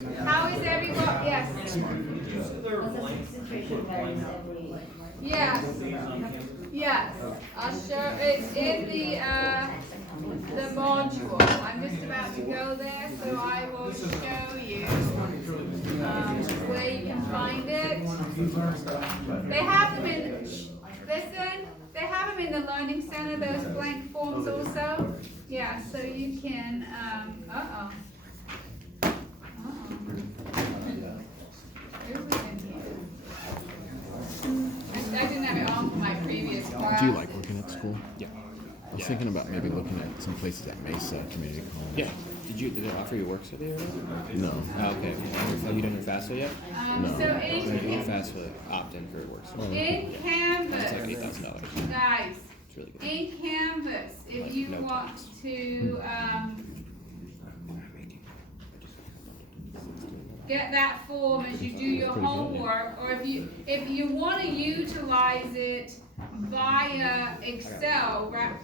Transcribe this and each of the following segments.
How is everyone? Yes. Yes. Yes. I'll show. It's in the module. I'm just about to go there, so I will show you where you can find it. They have them in. Listen. They have them in the Learning Center. Those blank forms also. Yeah. So you can. I didn't have it on for my previous class. Do you like working at school? Yeah. I was thinking about maybe looking at some places at Mesa Community College. Yeah. Did they offer you a work study already? No. Oh, okay. Have you done your FAFSA yet? No. So in FAFSA opt in for a work study. In It's Canvas, like $8,000. guys, It's really good. in Canvas, if you No want tax. to get that form as you do your homework, or if you want to utilize it via Excel, right?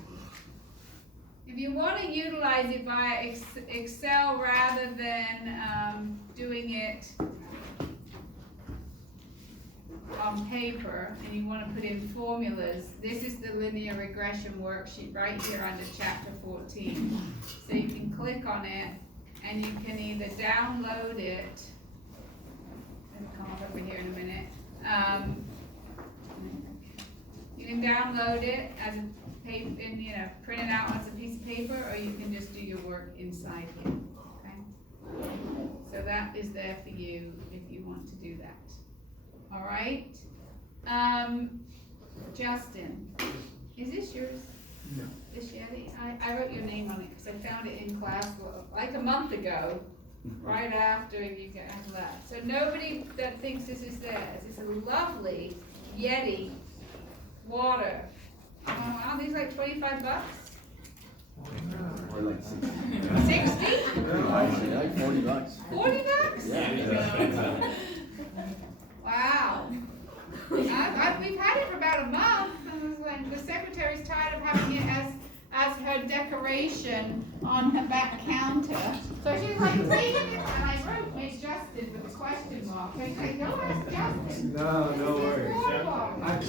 If you want to utilize it via Excel rather than doing it on paper, and you want to put in formulas, this is the linear regression worksheet right here under chapter 14. So you can click on it, and you can either download it. It'll come up over here in a minute. You can download it as a paper, and print it out as a piece of paper, or you can just do your work inside here. Okay. So that is there for you if you want to do that. All right. Justin, is this yours? No. This Yeti? I wrote your name on it because I found it in class like a month ago, right after you guys left. So nobody that thinks this is theirs. It's a lovely Yeti water. Oh, wow, these are like $25. Or like 60. 60? Actually, like $40. $40? Yeah. Wow. We've had it for about a month, and when the secretary's tired of having it as her decoration on her back counter. So she's like, take it, and I wrote, it's Justin with a question mark. So she's like, no, that's Justin. No worries.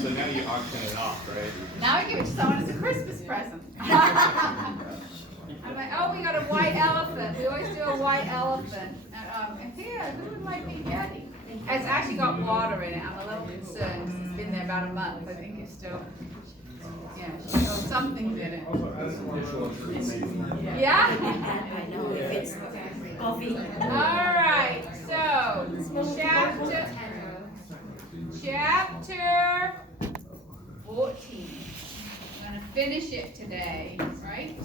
So now you auction it off, right? Now I give it to someone as a Christmas present. I'm like, oh, we got a white elephant. We always do a white elephant. And here, who would like the Yeti? It's actually got water in it. I'm a little concerned 'cause it's been there about a month. I think it's still, something's in it. Yeah? I know if it's coffee. All right, so chapter 14. I'm gonna finish it today, right?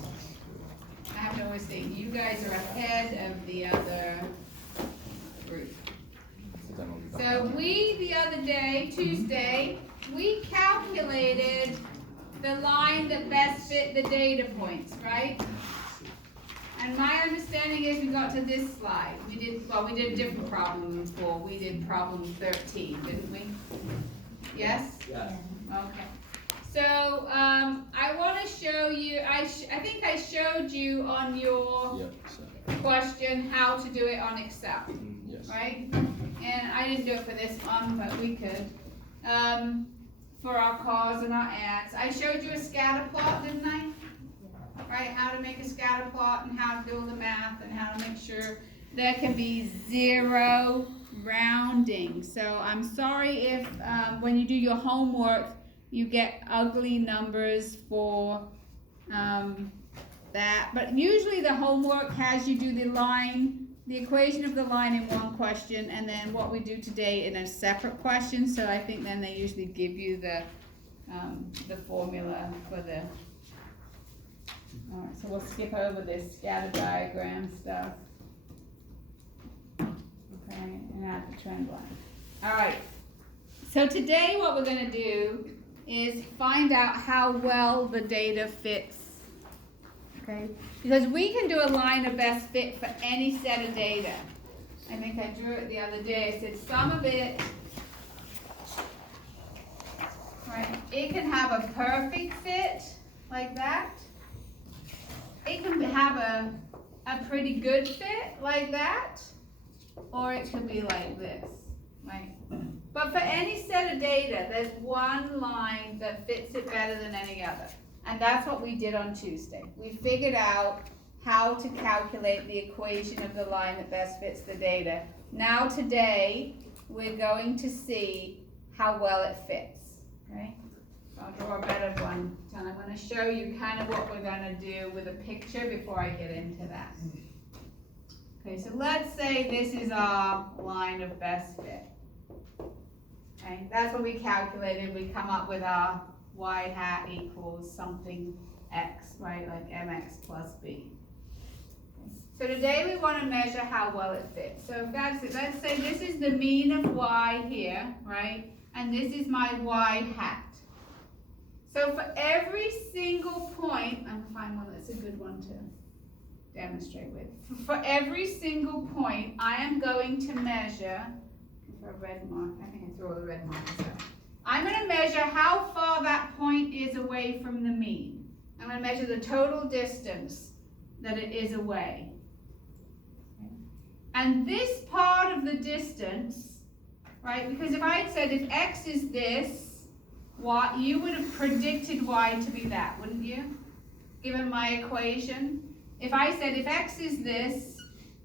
I have to always say, you guys are ahead of the other group. So we, the other day, Tuesday, we calculated the line that best fit the data points, right? And my understanding is we got to this slide. We did a different problem than before. We did problem 13, didn't we? Yes? Yes. Okay. So, I want to show you, I think I showed you on your Yep. question how to do it on Excel, Yes. right? And I didn't do it for this one, but we could. For our cars and our ads. I showed you a scatter plot, didn't I? Right, how to make a scatter plot and how to do all the math and how to make sure there can be zero rounding. So I'm sorry if when you do your homework, you get ugly numbers for that. But usually the homework has you do the equation of the line in one question, and then what we do today in a separate question. So I think then they usually give you the formula for the. All right, so we'll skip over this scatter diagram stuff. Okay, and add the trend line. All right. So today what we're going to do is find out how well the data fits. Okay, because we can do a line of best fit for any set of data. I think I drew it the other day. I said some of it, right, it can have a perfect fit like that. It can have a pretty good fit like that. or it could be like this, right? But for any set of data, there's one line that fits it better than any other. And that's what we did on Tuesday. We figured out how to calculate the equation of the line that best fits the data. Now today, we're going to see how well it fits, okay? I'll draw a better one, and I'm going to show you kind of what we're going to do with a picture before I get into that. Okay, so let's say this is our line of best fit. Okay, that's what we calculated. We come up with our y hat equals something x, right, like mx plus b. So today we want to measure how well it fits. So if that's it, let's say this is the mean of y here, right, and this is my y hat. So for every single point, I'm going to find one that's a good one to demonstrate with. For every single point, I am going to measure, for a red mark, I think I threw all the red markers out. I'm going to measure how far that point is away from the mean. I'm going to measure the total distance that it is away. And this part of the distance, right, because if I had said if x is this, y, you would have predicted y to be that, wouldn't you? Given my equation. If I said if x is this,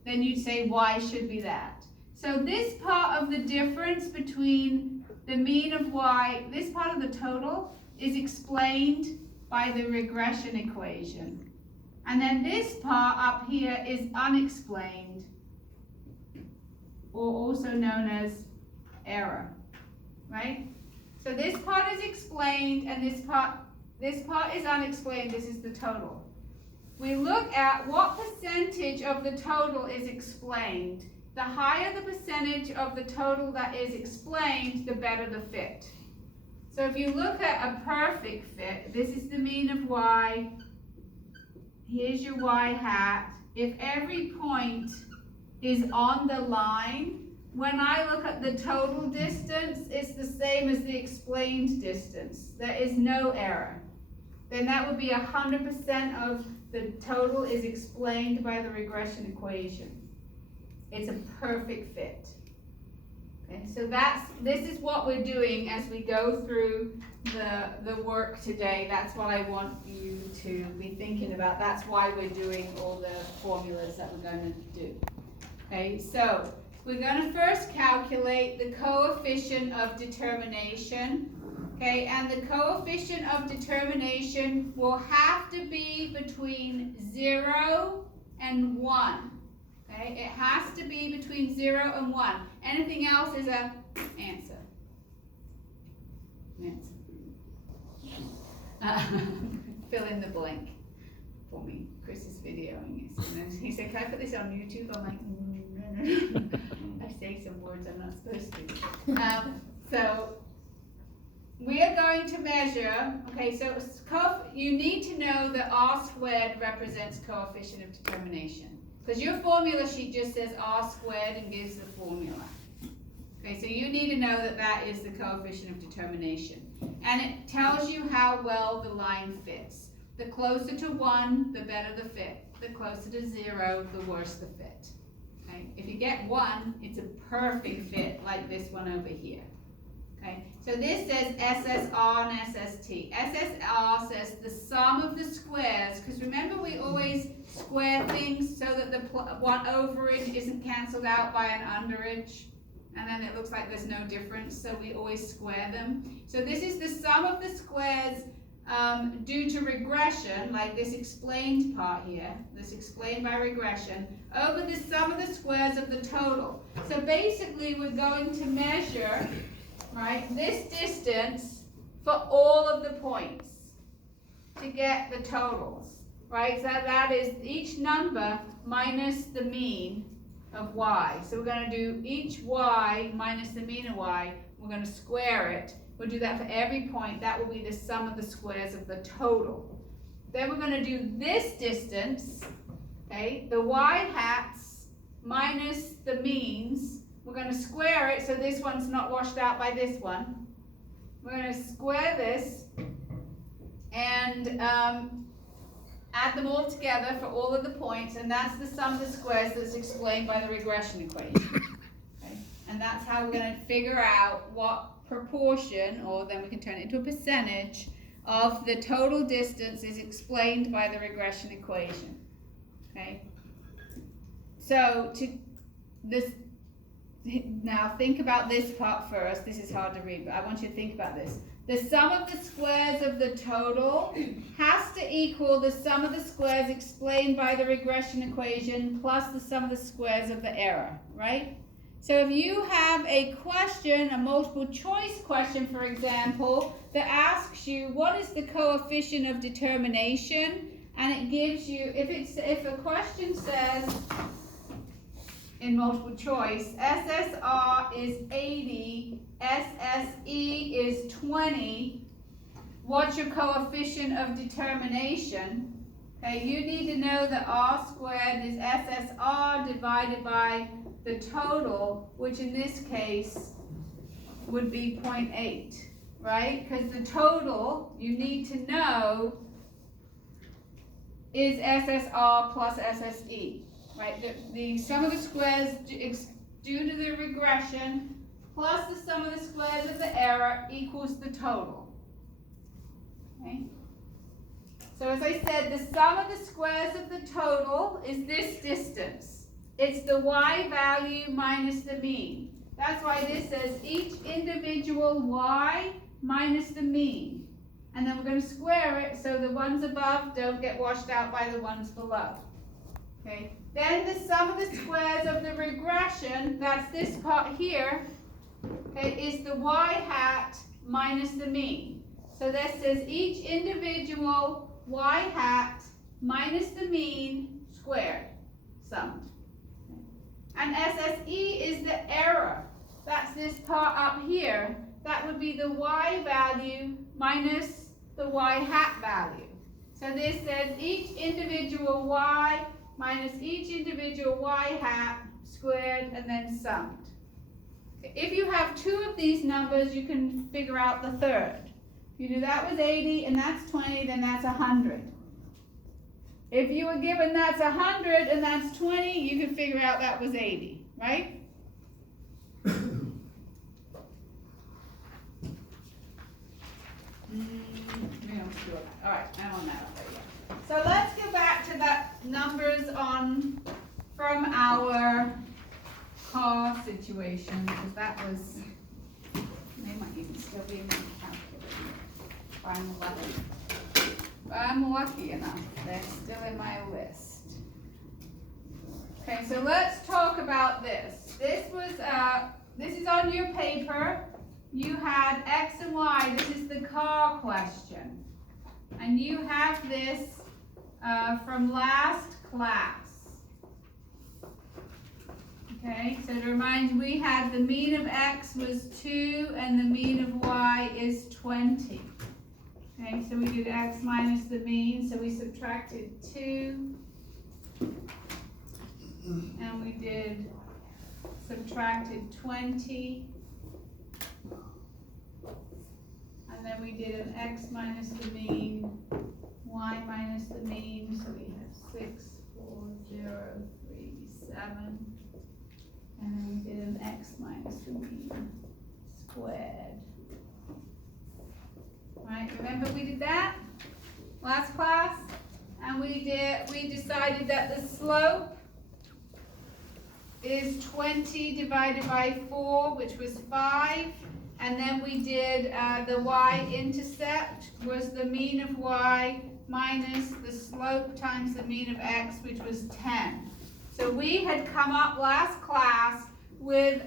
then you'd say y should be that. So this part of the difference between the mean of y, this part of the total, is explained by the regression equation. And then this part up here is unexplained, or also known as error, right? So this part is explained, and this part is unexplained. This is the total. We look at what percentage of the total is explained. The higher the percentage of the total that is explained, the better the fit. So if you look at a perfect fit, this is the mean of y. Here's your y hat. If every point is on the line, when I look at the total distance, it's the same as the explained distance. There is no error. Then that would be 100% of the total is explained by the regression equation. It's a perfect fit. Okay, so this is what we're doing as we go through the work today. That's what I want you to be thinking about. That's why we're doing all the formulas that we're going to do. Okay, so we're going to first calculate the coefficient of determination. Okay, and the coefficient of determination will have to be between 0 and 1. Okay, it has to be between 0 and 1. Anything else is a answer. Fill in the blank for me. Chris is videoing this. And then he said, can I put this on YouTube? I'm like, no. I say some words I'm not supposed to. So we are going to measure, okay, so you need to know that r squared represents coefficient of determination. Because your formula sheet just says r squared and gives the formula. Okay, so you need to know that that is the coefficient of determination. And it tells you how well the line fits. The closer to 1, the better the fit. The closer to 0, the worse the fit. Okay? If you get 1, it's a perfect fit like this one over here. Okay? So this says SSR and SST. SSR says the sum of the squares, because remember we always square things so that the one overage isn't cancelled out by an underage, and then it looks like there's no difference, so we always square them. So this is the sum of the squares due to regression, like this explained part here, this explained by regression, over the sum of the squares of the total. So basically we're going to measure, right, this distance for all of the points to get the totals, right? So that is each number minus the mean of y. So we're going to do each y minus the mean of y. We're going to square it. We'll do that for every point. That will be the sum of the squares of the total. Then we're going to do this distance, okay, the y hats minus the means. We're going to square it so this one's not washed out by this one. We're going to square this, and add them all together for all of the points, and that's the sum of the squares that's explained by the regression equation. Okay? And that's how we're gonna figure out what proportion, or then we can turn it into a percentage, of the total distance is explained by the regression equation. Okay? So now think about this part first. This is hard to read, but I want you to think about this. The sum of the squares of the total has to equal the sum of the squares explained by the regression equation plus the sum of the squares of the error, right? So if you have a question, a multiple choice question, for example, that asks you what is the coefficient of determination, and it gives you, if a question says in multiple choice, SSR is 80, SSE is 20, what's your coefficient of determination? Okay, you need to know that R squared is SSR divided by the total, which in this case would be 0.8, right? Because the total, you need to know, is SSR plus SSE, right? The sum of the squares due to the regression plus the sum of the squares of the error equals the total, okay? So as I said, the sum of the squares of the total is this distance. It's the y value minus the mean. That's why this says each individual y minus the mean. And then we're going to square it so the ones above don't get washed out by the ones below. Okay. Then the sum of the squares of the regression, that's this part here, okay, is the y hat minus the mean. So this says each individual y hat minus the mean squared, summed. And SSE is the error. That's this part up here. That would be the y value minus the y hat value. So this says each individual y minus each individual y hat squared and then summed. If you have two of these numbers, you can figure out the third. If you do that was 80 and that's 20, then that's 100. If you were given that's 100 and that's 20, you can figure out that was 80, right? All right, I'm on that already. So let's go back to that numbers from our car situation, because that was, they might even still be in my calculator. If I'm lucky enough, they're still in my list. Okay, so let's talk about this. This is on your paper. You had X and Y. This is the car question. And you have this from last class. Okay, so to remind you, we had the mean of X was 2 and the mean of Y is 20. Okay, so we did X minus the mean, so we subtracted 2. And we subtracted 20. And then we did an X minus the mean, Y minus the mean, so we have 6, 4, 0, 3, 7. And then we did an X minus the mean squared. Right, remember we did that last class? And we decided that the slope is 20 divided by 4, which was 5. And then we did the y-intercept was the mean of y minus the slope times the mean of x, which was 10. So we had come up last class with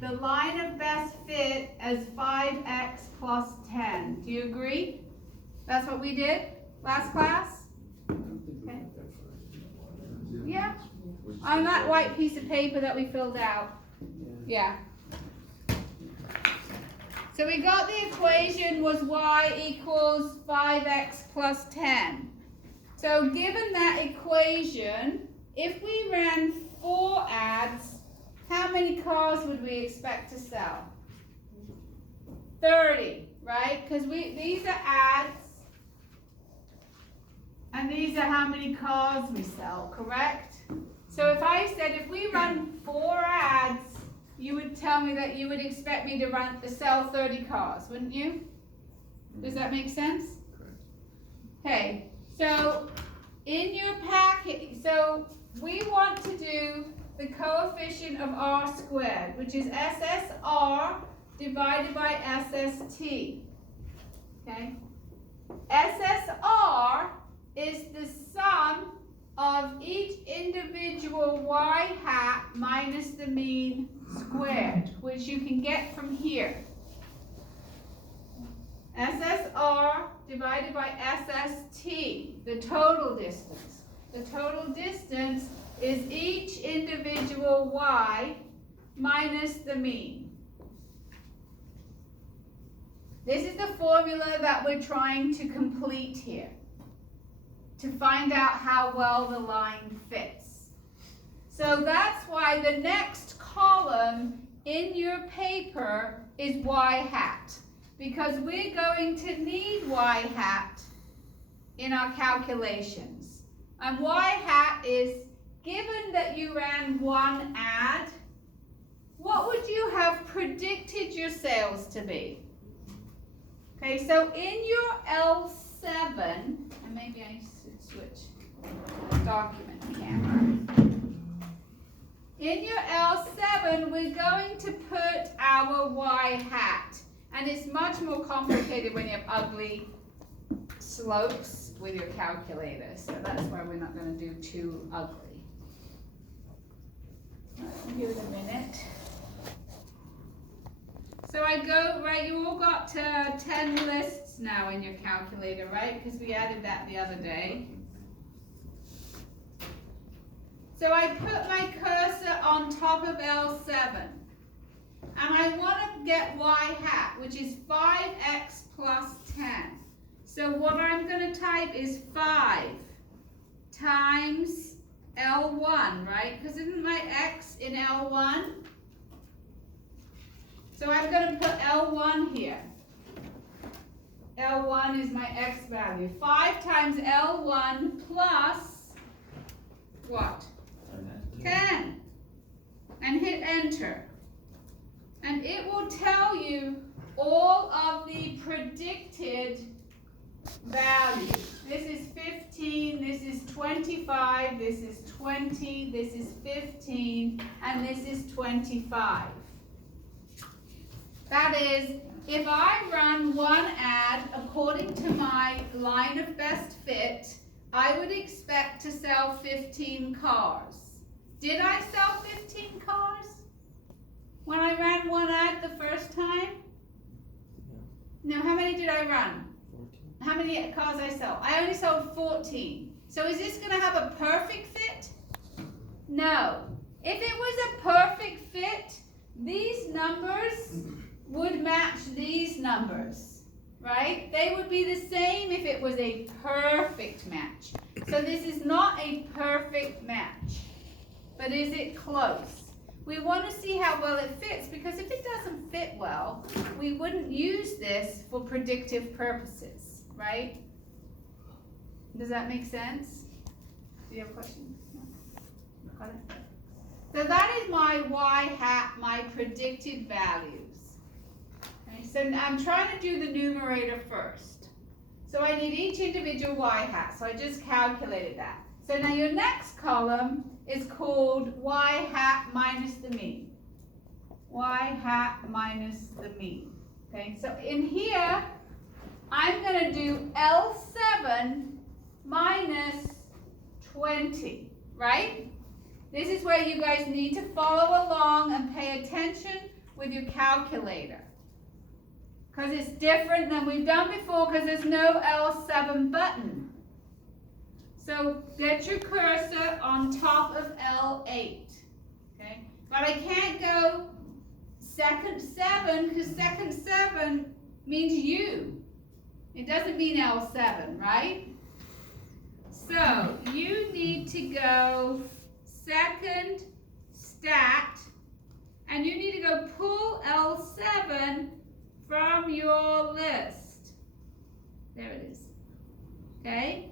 the line of best fit as 5x plus 10. Do you agree? That's what we did last class? Okay. Yeah? On that white piece of paper that we filled out. Yeah. So we got the equation was y equals 5x plus 10. So given that equation, if we ran 4 ads, how many cars would we expect to sell? 30, right? Because these are ads. And these are how many cars we sell, correct? So if I said if we run 4 ads, you would tell me that you would expect me to sell 30 cars, wouldn't you? Does that make sense? Okay, so in your packet, so we want to do the coefficient of R squared, which is SSR divided by SST. Okay? SSR is the sum of each individual y hat minus the mean squared, which you can get from here. SSR divided by SST, the total distance. The total distance is each individual y minus the mean. This is the formula that we're trying to complete here, to find out how well the line fits. So that's why the next column in your paper is y hat, because we're going to need y hat in our calculations. And y hat is, given that you ran 1 ad, what would you have predicted your sales to be? Okay, so in your L7, and maybe I should switch document camera. In your L7, we're going to put our y hat. And it's much more complicated when you have ugly slopes with your calculator. So that's why we're not going to do too ugly. Give it a minute. So I go, right, you all got 10 lists now in your calculator, right? Because we added that the other day. So I put my cursor on top of L7. And I want to get y hat, which is 5x plus 10. So what I'm going to type is 5 times L1, right? Because isn't my x in L1? So I'm going to put L1 here. L1 is my x value. 5 times L1 plus what? 10. And hit enter. And it will tell you all of the predicted values. This is 15, this is 25, this is 20, this is 15, and this is 25. That is, if I run 1 ad according to my line of best fit, I would expect to sell 15 cars. Did I sell 15 cars when I ran 1 ad the first time? No, how many did I run? 14. How many cars I sold? I only sold 14. So is this going to have a perfect fit? No. If it was a perfect fit, these numbers would match these numbers, right? They would be the same if it was a perfect match. So this is not a perfect match, but is it close? We want to see how well it fits, because if it doesn't fit well, we wouldn't use this for predictive purposes, right? Does that make sense? Do you have a question? No? Got it? So that is my y hat, my predicted values. Okay, so I'm trying to do the numerator first. So I need each individual y hat, so I just calculated that. So now your next column is called y hat minus the mean. Y hat minus the mean. Okay, so in here, I'm going to do L7 minus 20, right? This is where you guys need to follow along and pay attention with your calculator, because it's different than we've done before, because there's no L7 button. So get your cursor on top of L8, okay? But I can't go second 7, because second 7 means U. It doesn't mean L7, right? So you need to go second stat, and you need to go pull L7 from your list. There it is, okay?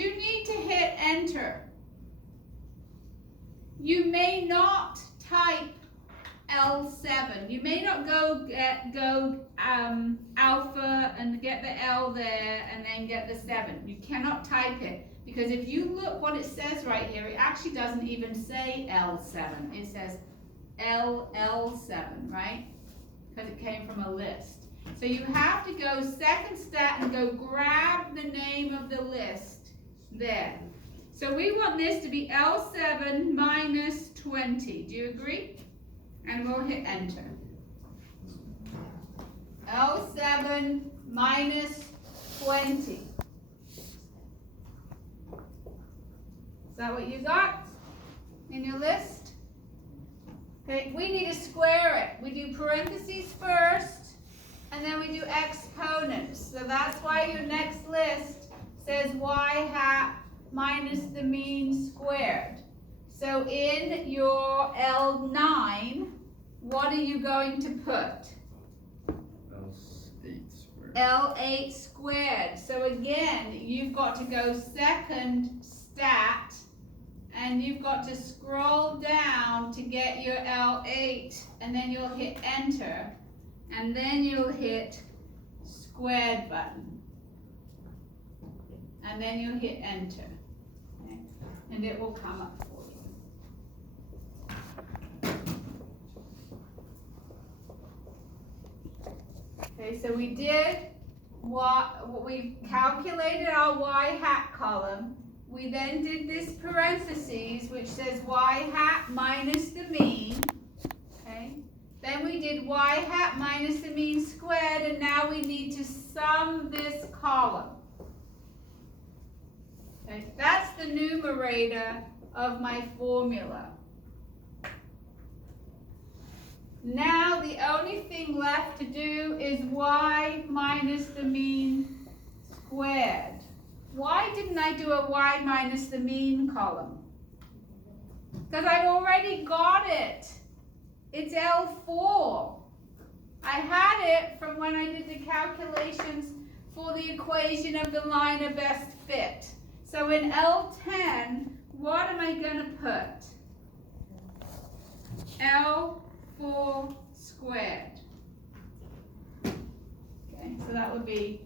you need to hit enter. You may not type L7. You may not go alpha and get the L there and then get the 7. You cannot type it, because if you look what it says right here, it actually doesn't even say L7. It says LL7, right? Because it came from a list. So you have to go second stat and go grab the name of the list there. So we want this to be L7 minus 20. Do you agree? And we'll hit enter. L7 minus 20. Is that what you got in your list? Okay, we need to square it. We do parentheses first, and then we do exponents. So that's why your next list says y hat minus the mean squared. So in your L9, what are you going to put? L8 squared. L8 squared. So again, you've got to go second stat, and you've got to scroll down to get your L8, and then you'll hit enter, and then you'll hit squared button, and then you'll hit enter, okay? And it will come up for you. Okay, so we did what we calculated our y hat column. We then did this parentheses, which says y hat minus the mean. Okay. Then we did y hat minus the mean squared, and now we need to sum this column. Okay. That's the numerator of my formula. Now the only thing left to do is y minus the mean squared. Why didn't I do a y minus the mean column? Because I've already got it. It's L4. I had it from when I did the calculations for the equation of the line of best fit. So in L10, what am I going to put? L4 squared. Okay, so that would be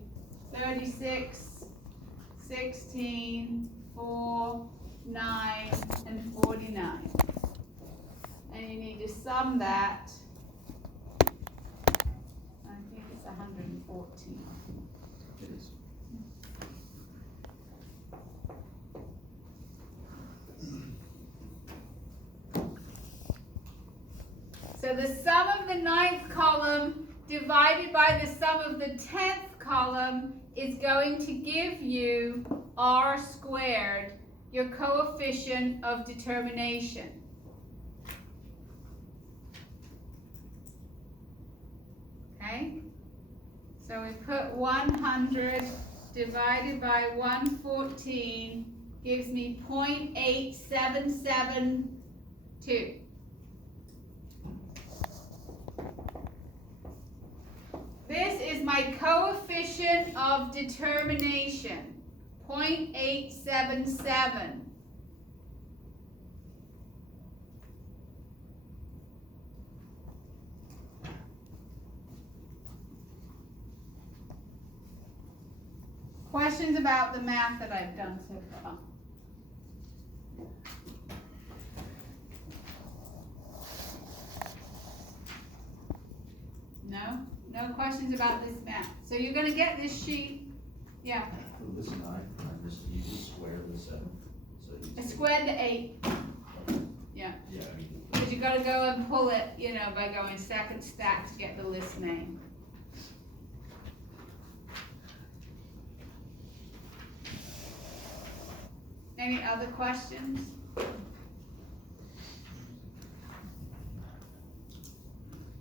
36, 16, 4, 9, and 49. And you need to sum that. I think it's 114. It is. So the sum of the 9th column divided by the sum of the 10th column is going to give you r squared, your coefficient of determination. Okay? So we put 100 divided by 114 gives me 0.8772. This is my coefficient of determination, 0.877. Questions about the math that I've done so far? No? No questions about this math. So you're going to get this sheet. Yeah. So this 9, you just square the 7. So you I take- squared the 8. Yeah. Yeah, I mean, Because you got to go and pull it, you know, by going second stack to get the list name. Any other questions?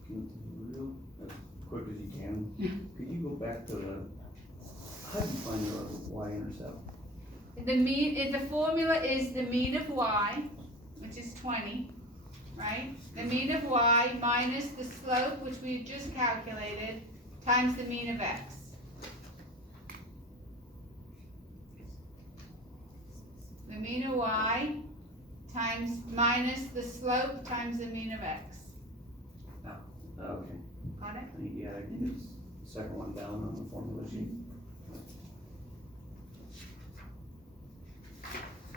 Real as quick as you can, could you go back to the, how do you find your y-intercept? The mean, the formula is the mean of y, which is 20, right? The mean of y minus the slope, which we just calculated, times the mean of x. mean of y times minus the slope times the mean of x. Okay, Got it? yeah, I can get the second one down on the formula sheet.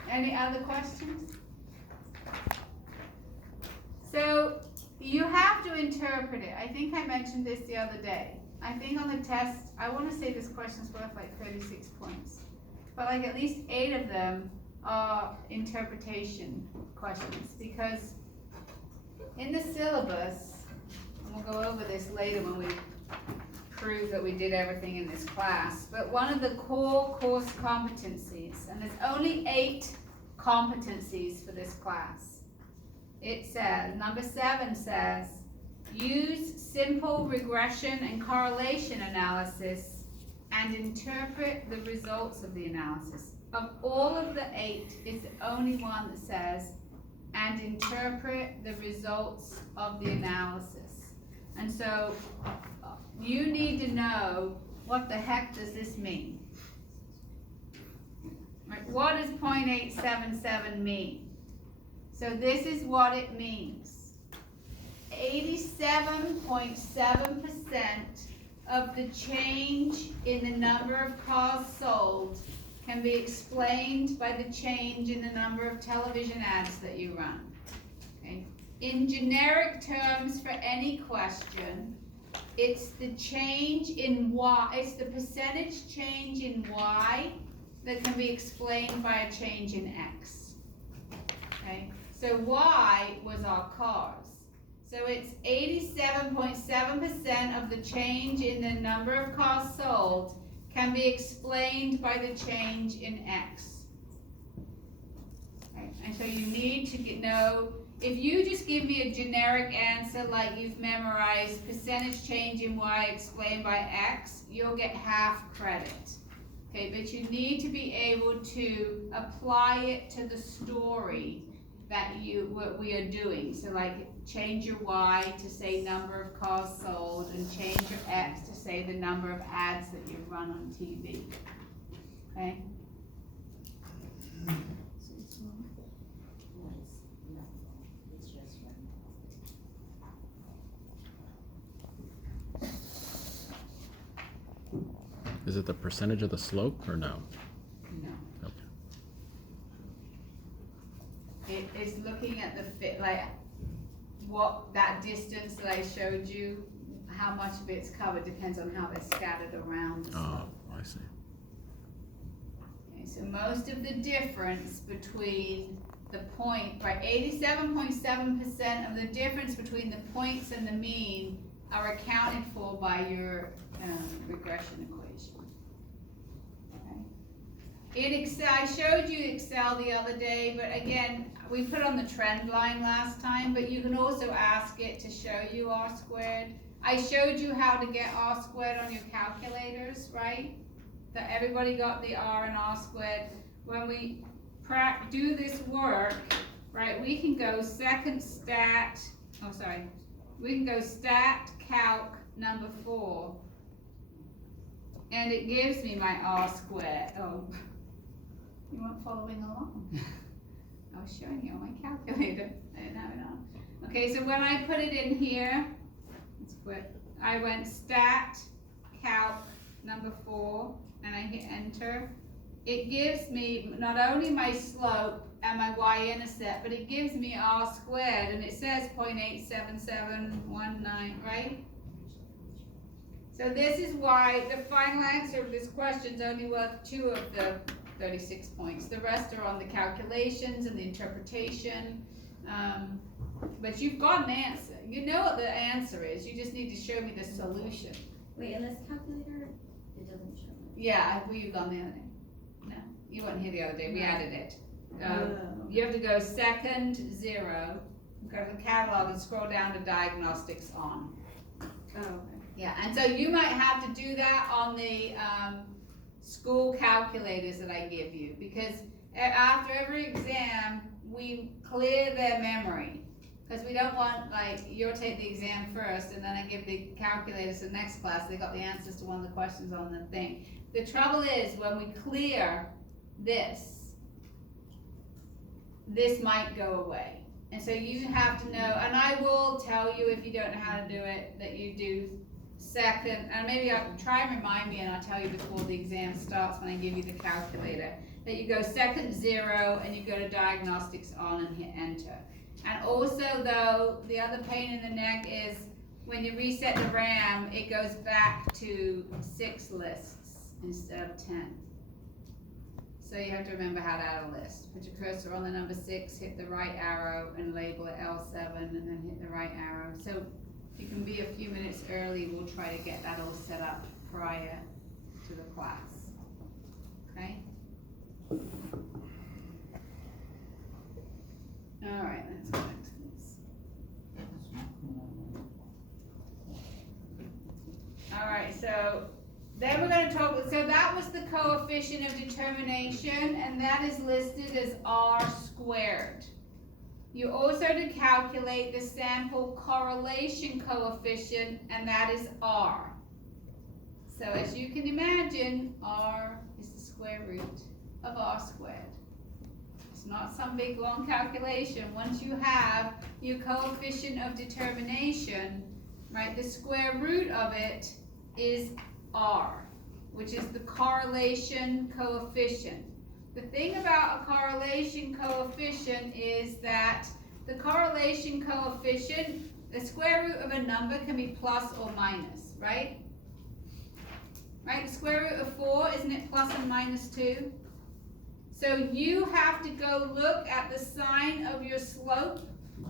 Any other questions? So, you have to interpret it. I think I mentioned this the other day. I think on the test, I wanna say this question's worth like 36 points. But like at least 8 of them are interpretation questions, because in the syllabus, and we'll go over this later when we prove that we did everything in this class, but one of the core course competencies, and there's only 8 competencies for this class. It says, number 7 says, use simple regression and correlation analysis and interpret the results of the analysis. Of all of the 8, it's the only one that says, and interpret the results of the analysis. And so, you need to know, what the heck does this mean? Right, what does 0.877 mean? So this is what it means. 87.7% of the change in the number of cars sold can be explained by the change in the number of television ads that you run. Okay? In generic terms for any question, it's the change in Y, it's the percentage change in Y that can be explained by a change in X. Okay? So Y was our cars. So it's 87.7% of the change in the number of cars sold can be explained by the change in X. Okay? And so you need to know, if you just give me a generic answer like you've memorized percentage change in Y explained by X, you'll get half credit. Okay, but you need to be able to apply it to the story that what we are doing. So like change your Y to say number of cars sold, and change your X to say the number of ads that you run on TV. Okay? Is it the percentage of the slope or no? No. Okay. It is looking at the fit, like what that distance that I showed you, how much of it's covered depends on how they're scattered around the Oh, slope. I see. Okay, so most of the difference between the point, by 87.7% of the difference between the points and the mean are accounted for by your regression equation. Okay. In Excel, I showed you Excel the other day, but again, we put on the trend line last time, but you can also ask it to show you R squared. I showed you how to get R squared on your calculators, right? That everybody got the R and R squared. When we do this work, right, we can go we can go stat calc number 4, and it gives me my R squared. Oh, you weren't following along. I was showing you on my calculator. I didn't have it on. Okay, so when I put it in here, let's quit. I went stat calc number 4, and I hit enter. It gives me not only my slope and my y-intercept, but it gives me R squared, and it says 0.87719, right? So this is why the final answer of this question is only worth 2 of the 36 points. The rest are on the calculations and the interpretation. But you've got an answer. You know what the answer is. You just need to show me the solution. Wait, in this calculator, it doesn't show it. Yeah, we've done the other day. No, you weren't here the other day. We added it. Oh. You have to go second 0, go to the catalog and scroll down to diagnostics on. Oh, okay. Yeah, and so you might have to do that on the school calculators that I give you, because after every exam, we clear their memory. Because we don't want, like, you'll take the exam first, and then I give the calculators to the next class, they got the answers to one of the questions on the thing. The trouble is, when we clear this, this might go away. And so you have to know, and I will tell you if you don't know how to do it, that you do second, and maybe I'll try and remind me and I'll tell you before the exam starts when I give you the calculator, that you go second 0 and you go to diagnostics on and hit enter. And also though, the other pain in the neck is when you reset the RAM, it goes back to 6 lists instead of 10. So you have to remember how to add a list. Put your cursor on the number 6, hit the right arrow and label it L7 and then hit the right arrow. So if you can be a few minutes early, we'll try to get that all set up prior to the class. Okay? All right, let's go back to this. All right, so then we're going to talk, so that was the coefficient of determination, and that is listed as R squared. You also to calculate the sample correlation coefficient, and that is R. So as you can imagine, R is the square root of R squared. It's not some big long calculation. Once you have your coefficient of determination, right, the square root of it is R, which is the correlation coefficient. The thing about a correlation coefficient is that the correlation coefficient, the square root of a number can be plus or minus, right? Right, the square root of 4, isn't it plus and minus 2? So you have to go look at the sign of your slope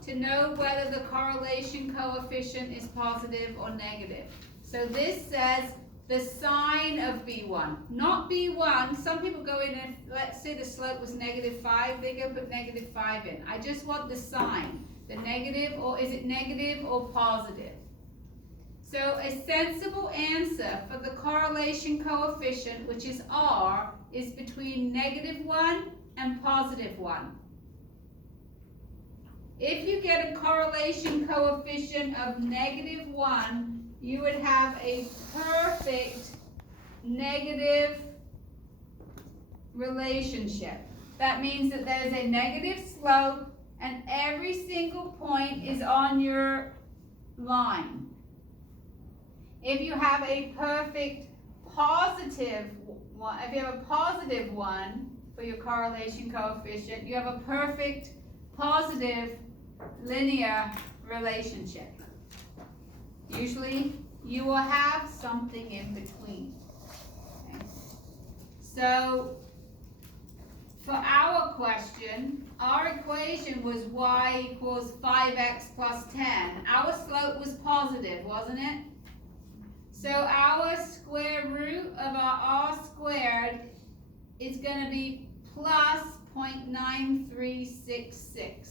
to know whether the correlation coefficient is positive or negative. So this says the sign of B1, not B1. Some people go in and, let's say the slope was -5, they go put -5 in. I just want the sign, the negative, or is it negative or positive? So a sensible answer for the correlation coefficient, which is R, is between -1 and +1. If you get a correlation coefficient of -1, you would have a perfect negative relationship. That means that there's a negative slope and every single point is on your line. If you have a perfect positive one, if you have a positive one for your correlation coefficient, you have a perfect positive linear relationship. Usually you will have something in between. Okay. So for our question, our equation was y equals 5x plus 10. Our slope was positive, wasn't it? So our square root of our R squared is going to be plus 0.9366.